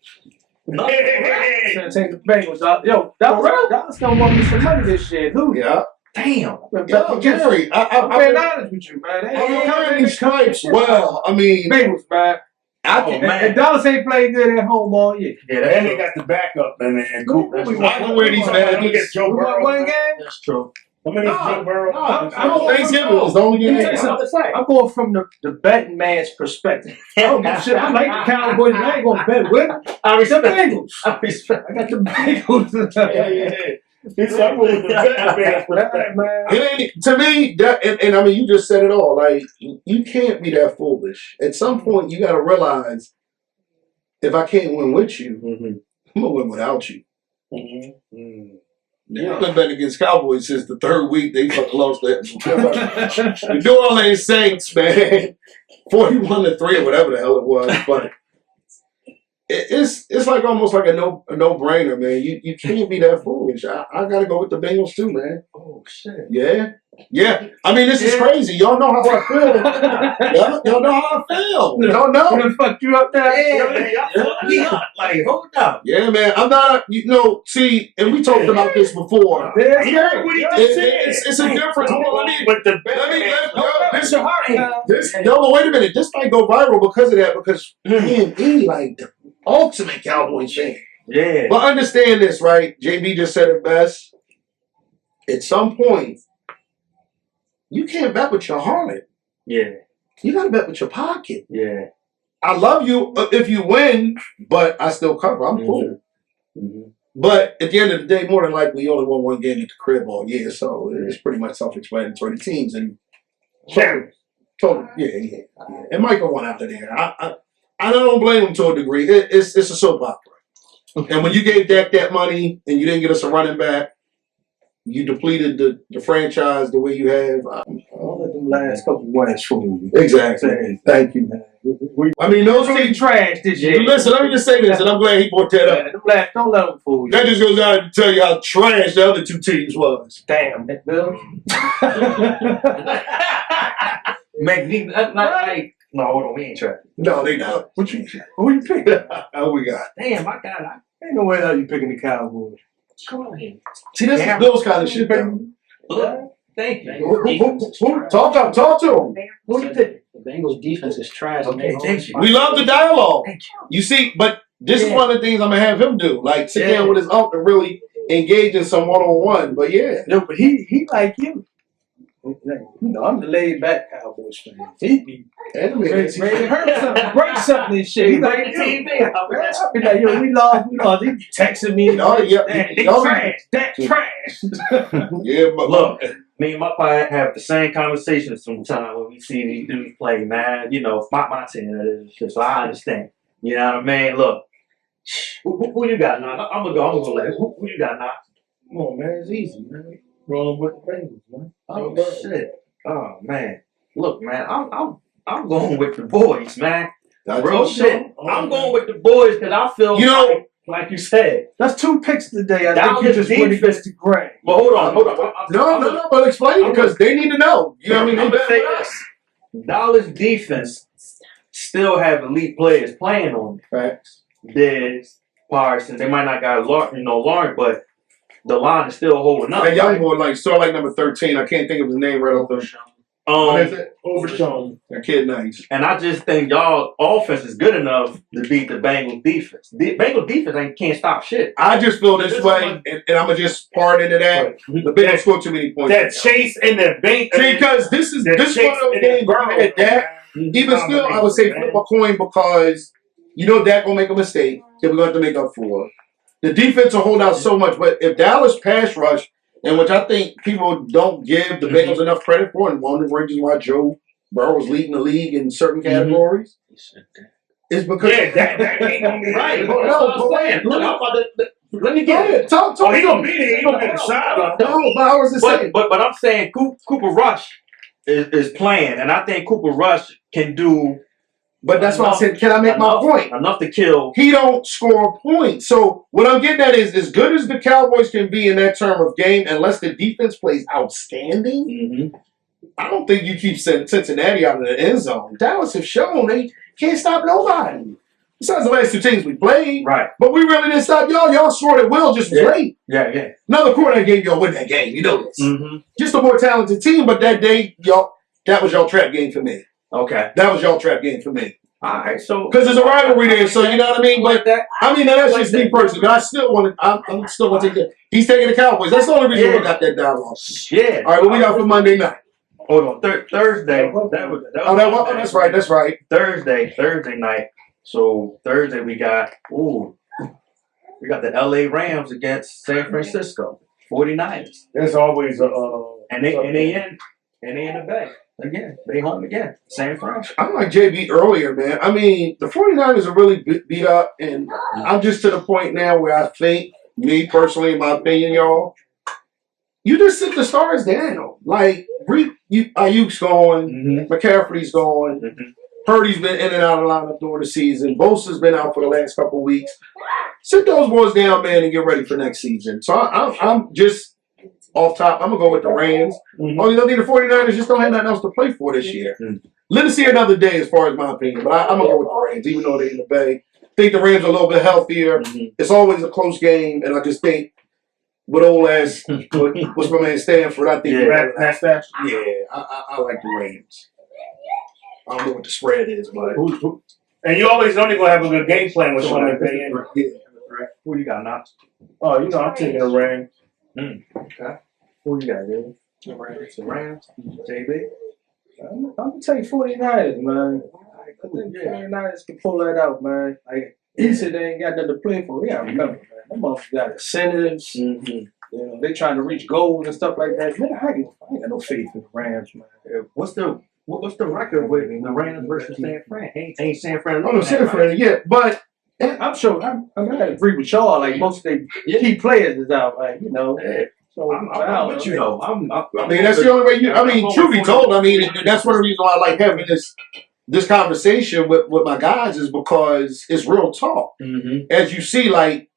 No. I'm taking the Bengals. Yo, Dallas gonna want me some money this year, dude. Yeah. Damn. Yo, Jerry, I'm being honest with you, man. I'm hearing these stripes well. I mean, Bengals, man. And Dallas ain't playing good at home all year. Yeah, And that's they true. got the backup, man. I can wear these badges. Joe Burrow. One game? That's true. How many is Joe Burrow? Thanksgiving was the only game. I'm going from the betting man's perspective. I don't give a shit. I like the Cowboys. I ain't gonna bet with them. I The respect. Bengals. I respect. I got the Bengals. Yeah. It's up with the man's perspective. Man. It ain't, to me, that and I mean, you just said it all. Like, you can't be that foolish. At some point, you got to realize, if I can't win with you, I'm gonna win without you. Yeah, I've been betting against Cowboys since the 3rd week. They fucking lost that. The New Orleans Saints, man, 41-3 or whatever the hell it was. But it's like almost like a no brainer, man. You can't be that foolish. I gotta go with the Bengals too, man. Oh shit. Yeah. I mean, this is crazy. Y'all know how I feel. Y'all know how I feel. Y'all know. Gonna fuck you up there? Yeah. Like, hold up. Yeah, man. I'm not. See, and we talked about this before. He heard what he just said. It's a difference. Hold on, But the but wait a minute. This might go viral because of that. Because he like the ultimate Cowboys fan. Yeah. But understand this, right? JB just said it best. At some point, you can't bet with your heart. Yeah. You got to bet with your pocket. Yeah. I love you if you win, but I still cover. I'm cool. But at the end of the day, more than likely, you only won one game at the crib all year, so it's pretty much self-explanatory. The teams and yeah. And Michael won after there. I don't blame him to a degree. It's a soap opera. And when you gave Dak that money and you didn't get us a running back, you depleted the franchise the way you have. I'll let them last couple wins for me. Exactly. Thank you, man. I mean, those Really teams. trash this year. Listen, let me just say this, and I'm glad he brought that up. Don't let them fool you. That just goes out to tell you how trash the other two teams was. Damn, Bill. Make me like. No, hold on. We ain't trying. No, they not. Who you picking? Who we got? Damn, I got it. Ain't no way that you picking the Cowboys. Come on here. See, this is Bill's kind of shit, baby. Thank you. Talk to him. Who you pick? The Bengals defense is trash. Okay, thank you. We love the dialogue. Thank You see, but this is one of the things I'm gonna have him do. Like sit down with his uncle and really engage in some one-on-one. But yeah. No, but he like you. You know, I'm the laid back Cowboys fan. He be ready to hurt something, break something and shit. He like the TV out. I be like, yo, we lost. He be texting me. They trash. Yeah, but Look, me and my pa have the same conversation sometimes when we see these dudes play, man. You know, my team is just, so I understand. You know what I mean? Look, who you got now? I'm gonna go let it. Who you got now? Come on, man. It's easy, man. Rolling with the Bengals, man. Oh shit! Oh man, look, man, I'm going with the boys, man. Real shit. I'm going with the boys because I feel like you said. That's 2 picks today. I Dallas think you just went against the grain. But hold on. no, but explain it because they need to know. You know what I mean? I'm gonna say this. Dallas defense still have elite players playing on it. Facts. Diggs, Parsons. They might not got Lawrence, but the line is still holding up. That young boy, like number 13. I can't think of his name right off the. What is it? Overshown. That kid nice. And I just think y'all offense is good enough to beat the Bengals defense. The Bengals defense can't stop shit. I just feel this way, and I'm gonna just part into that. The Bengals scored too many points. That chase in the bank. See, because this is one of those games where you had that. Even still, I would say flip a coin because you know Dak gonna make a mistake that we're going to have to make up for. The defense will hold out so much, but if Dallas pass rush, and which I think people don't give the Bengals enough credit for, and one of the reasons why Joe Burrow's leading the league in certain categories, is because that ain't gonna be Right. right. Let me get it. Talk. Oh, he gonna be there. He gonna get a shot up. No, but I was just saying. But I'm saying Cooper Rush is playing, and I think Cooper Rush can do. But that's why I said, can I make my point? Enough to kill. He don't score points. So what I'm getting at is, as good as the Cowboys can be in that term of game, unless the defense plays outstanding, I don't think you keep Cincinnati out of the end zone. Dallas have shown they can't stop nobody. Besides the last 2 teams we played. Right. But we really didn't stop y'all. Y'all scored at will, just was late. Yeah. Another quarter gave y'all win that game. You know this. Mm-hmm. Just a more talented team, but that day, that was y'all trap game for me. Okay. That was y'all trap game for me. All right. So because there's a rivalry there, so you know what I mean. But I mean that's just me personally. But I still want to. I'm still going to take that. He's taking the Cowboys. That's the only reason we got that dialogue. Yeah. All right. What we got for Monday night? Hold on. Thursday. That's right. That's right. Thursday night. So Thursday we got the LA Rams against San Francisco 49ers. There's always a and they in the Bay. Again, they home again. San Fran. I'm like JB earlier, man. I mean, the 49ers are really beat up, and I'm just to the point now where I think, me personally, in my opinion, y'all, you just sit the stars down. Like, Ayuk's going, McCaffrey's going, Purdy's been in and out of the lineup during the season. Bosa's been out for the last couple of weeks. Sit those boys down, man, and get ready for next season. So I'm just off top. I'm going to go with the Rams. Only I think the 49ers just don't have nothing else to play for this year. Let us see another day as far as my opinion. But I'm going to go with the Rams, even though they're in the Bay. I think the Rams are a little bit healthier. It's always a close game, and I just think with old ass, what's my man Stanford, I think I like the Rams. I don't know what the spread is, but and you always know they're gonna have a good game plan with Sean McVay. Who you got now? Oh, you know I'm taking the Rams. Okay. Who you got, dude? The Rams. JB. I'm gonna take 49ers, man. I think 49ers can pull that out, man. Like he said, they ain't got nothing to play for. Yeah, I remember, man. Them motherfuckers got incentives. You know, they trying to reach goals and stuff like that. Man, I ain't got no faith in the Rams, man. What's the record with the Rams versus San Fran? Ain't San Fran? Oh no, San Fran, yeah, but I'm sure. I agree with y'all. Like most of the key players is out. Like you know. So I'm with you though. I mean, that's the only way. I mean, truth be told, I mean, that's one of the reasons why I like having this conversation with my guys is because it's real talk. As you see, like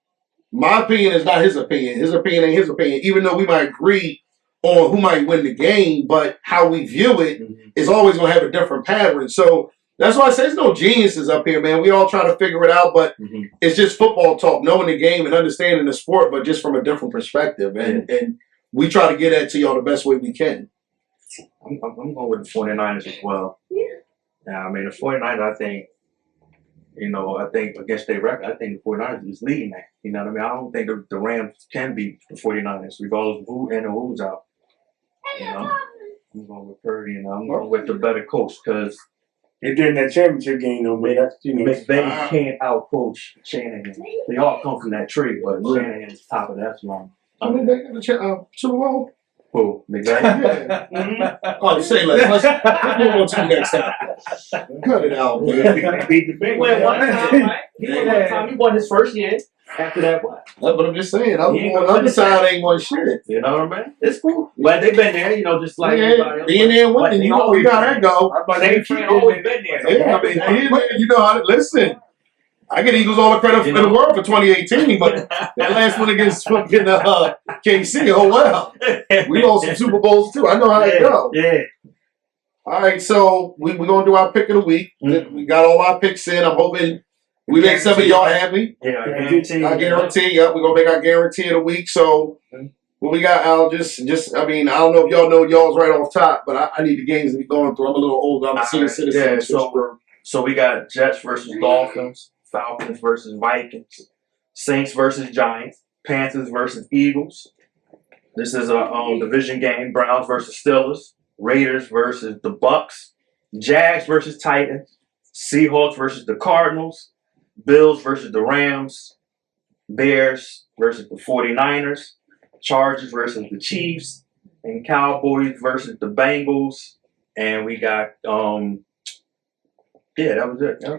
my opinion is not his opinion. His opinion ain't his opinion. Even though we might agree on who might win the game, but how we view it is always going to have a different pattern. So that's why I say there's no geniuses up here, man. We all try to figure it out, but it's just football talk, knowing the game and understanding the sport, but just from a different perspective. And we try to get that to y'all the best way we can. I'm going with the 49ers as well. Yeah, I mean, the 49ers, I think You know, I think against their record, I think the 49ers is leading that. You know what I mean? I don't think the Rams can beat the 49ers, regardless of who and who's out. You know, I'm going with Purdy, and I'm going with the better coach because They did in that championship game though, but that's McVay can't outcoach Shanahan. They all come from that tree, but Shanahan's top of that line. Who did they get the Super Bowl? Who? McVay? Oh, say let's move on to the next time. Cut it out, man. They beat the He big won one one. time, right? He won one time. He won his first year. After that, what? That's what I'm just saying. On He ain't the gonna other finish side ain't one shit. You know what I mean? It's cool. But they've been there, you know, just like Yeah, everybody else. being there and But winning, they you know, always we got been that go. They ain't always been there. Yeah, I mean, you know how to listen. I get Eagles all the credit in the world for 2018, but that last one against fucking KC, oh well. We lost some Super Bowls too. I know how it go. Yeah. All right, so we're gonna do our pick of the week. We got all our picks in. I'm hoping we make some of y'all happy. Yeah, I guarantee. I guarantee. Yep, we're gonna make our guarantee of the week. So what we got, Al, I mean, I don't know if y'all know y'all's right off top, but I need the games to be going through. I'm a little older. I'm a senior citizen. Yeah, so we got Jets versus Dolphins, Falcons versus Vikings, Saints versus Giants, Panthers versus Eagles. This is a division game. Browns versus Steelers, Raiders versus the Bucks, Jags versus Titans, Seahawks versus the Cardinals, Bills versus the Rams, Bears versus the 49ers, Chargers versus the Chiefs, and Cowboys versus the Bengals. And we got that was it. Yeah.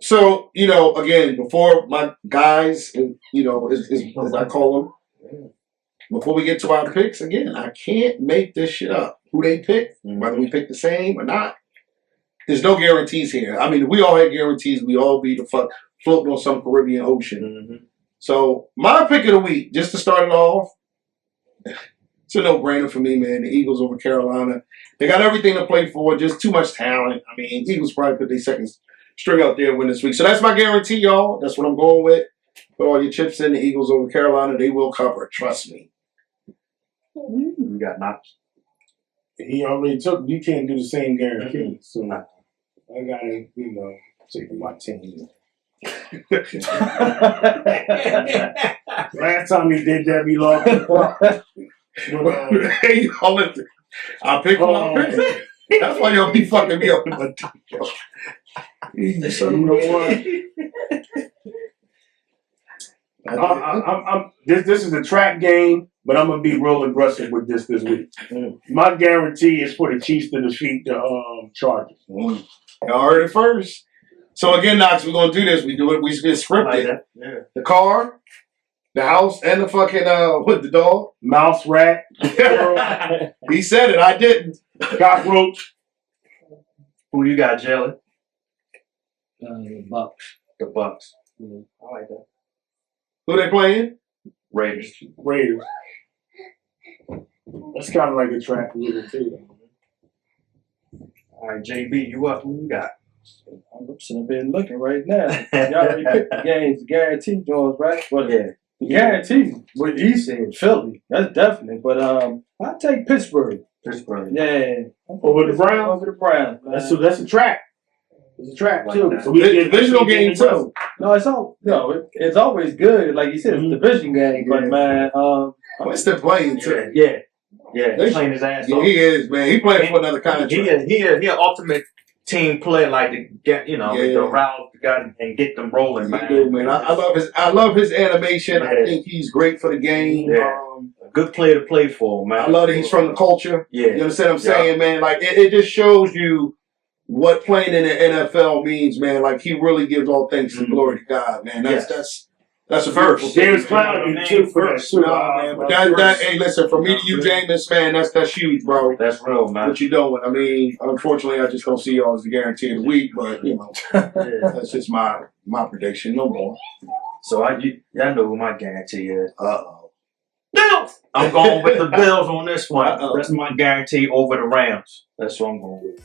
So, you know, again, before my guys, you know, as I call them, before we get to our picks, again, I can't make this shit up. Who they pick, whether we pick the same or not, there's no guarantees here. I mean, if we all had guarantees, we all be the fuck floating on some Caribbean ocean. So, my pick of the week, just to start it off, it's a no-brainer for me, man. The Eagles over Carolina. They got everything to play for, just too much talent. I mean, Eagles probably put their second string out there and win this week. So that's my guarantee, y'all. That's what I'm going with. Put all your chips in. The Eagles over Carolina. They will cover. Trust me. We got knocked. He already took. You can't do the same guarantee. So I gotta, take my team. Last time he did that, we lost. Hey, y'all, listen. I pick my pick. That's why y'all be fucking me up in my You know what? This is a trap game, but I'm gonna be real aggressive with this week. My guarantee is for the Chiefs to defeat the Chargers. Y'all heard it first. So again, Knox, we're gonna do this. We do it. We get scripted. Yeah. The car, the house, and the fucking the dog. Mouse, rat, He said it. I didn't. cockroach. Who you got, Jelly? The Bucks. The Bucks. Yeah. I like that. Who they playing? Raiders. That's kind of like a trap little too. All right, JB, you up? Who you got? I'm sitting up here looking right now. Y'all already picked the games, the guarantee joints, right? Well, Yeah. the guarantee, what he said, Philly. That's definite. But I'll take Pittsburgh. Pittsburgh. Yeah. Over the Browns? Over the Browns. That's a trap. It's a trap Like too. that. So we get Divisional game too. No, it's always good. Like you said, it's a division game. But man, What's they playing too? Yeah. He's playing his ass Yeah, off. he is, man. He playing for another contract. He an ultimate team player, like to get the route and get them rolling, man. He do, man. I love his animation. I think he's great for the game. Yeah. A good player to play for, man. I love that he's from the culture. Yeah. You understand what I'm saying, man? Like it just shows you what playing in the NFL means, man. Like he really gives all thanks and glory to God, man. That's a first. James Clowney too for that. Man. But that hey, listen, from me to you, James, man, that's huge, bro. That's real, man. What you doing? I mean, unfortunately, I just don't see y'all as the guarantee of the week, but that's just my prediction. No more. So I know who my guarantee is. Bills. I'm going with the Bills on this one. Uh-oh. That's my guarantee over the Rams. That's what I'm going with.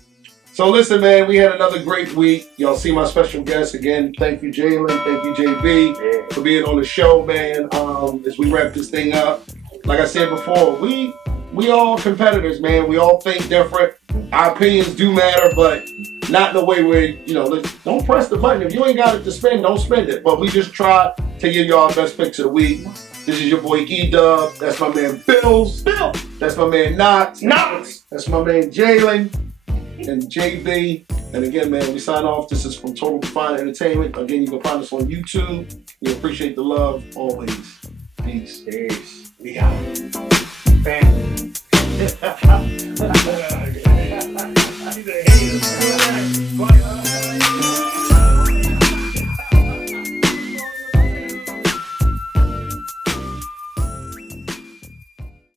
So listen, man, we had another great week. Y'all see my special guest again. Thank you, Jalen. Thank you, JB, for being on the show, man. As we wrap this thing up, like I said before, we all competitors, man. We all think different. Our opinions do matter, but Not in a way where, you know, don't press the button. If you ain't got it to spend, don't spend it. But we just try to give y'all our best picks of the week. This is your boy EDUBZ. That's my man Bills. That's my man Knox. That's my man Jalen and JB. And again, man, we sign off. This is from Total Fine Entertainment. Again, you can find us on YouTube. We appreciate the love always. Peace. Peace. We out. Family.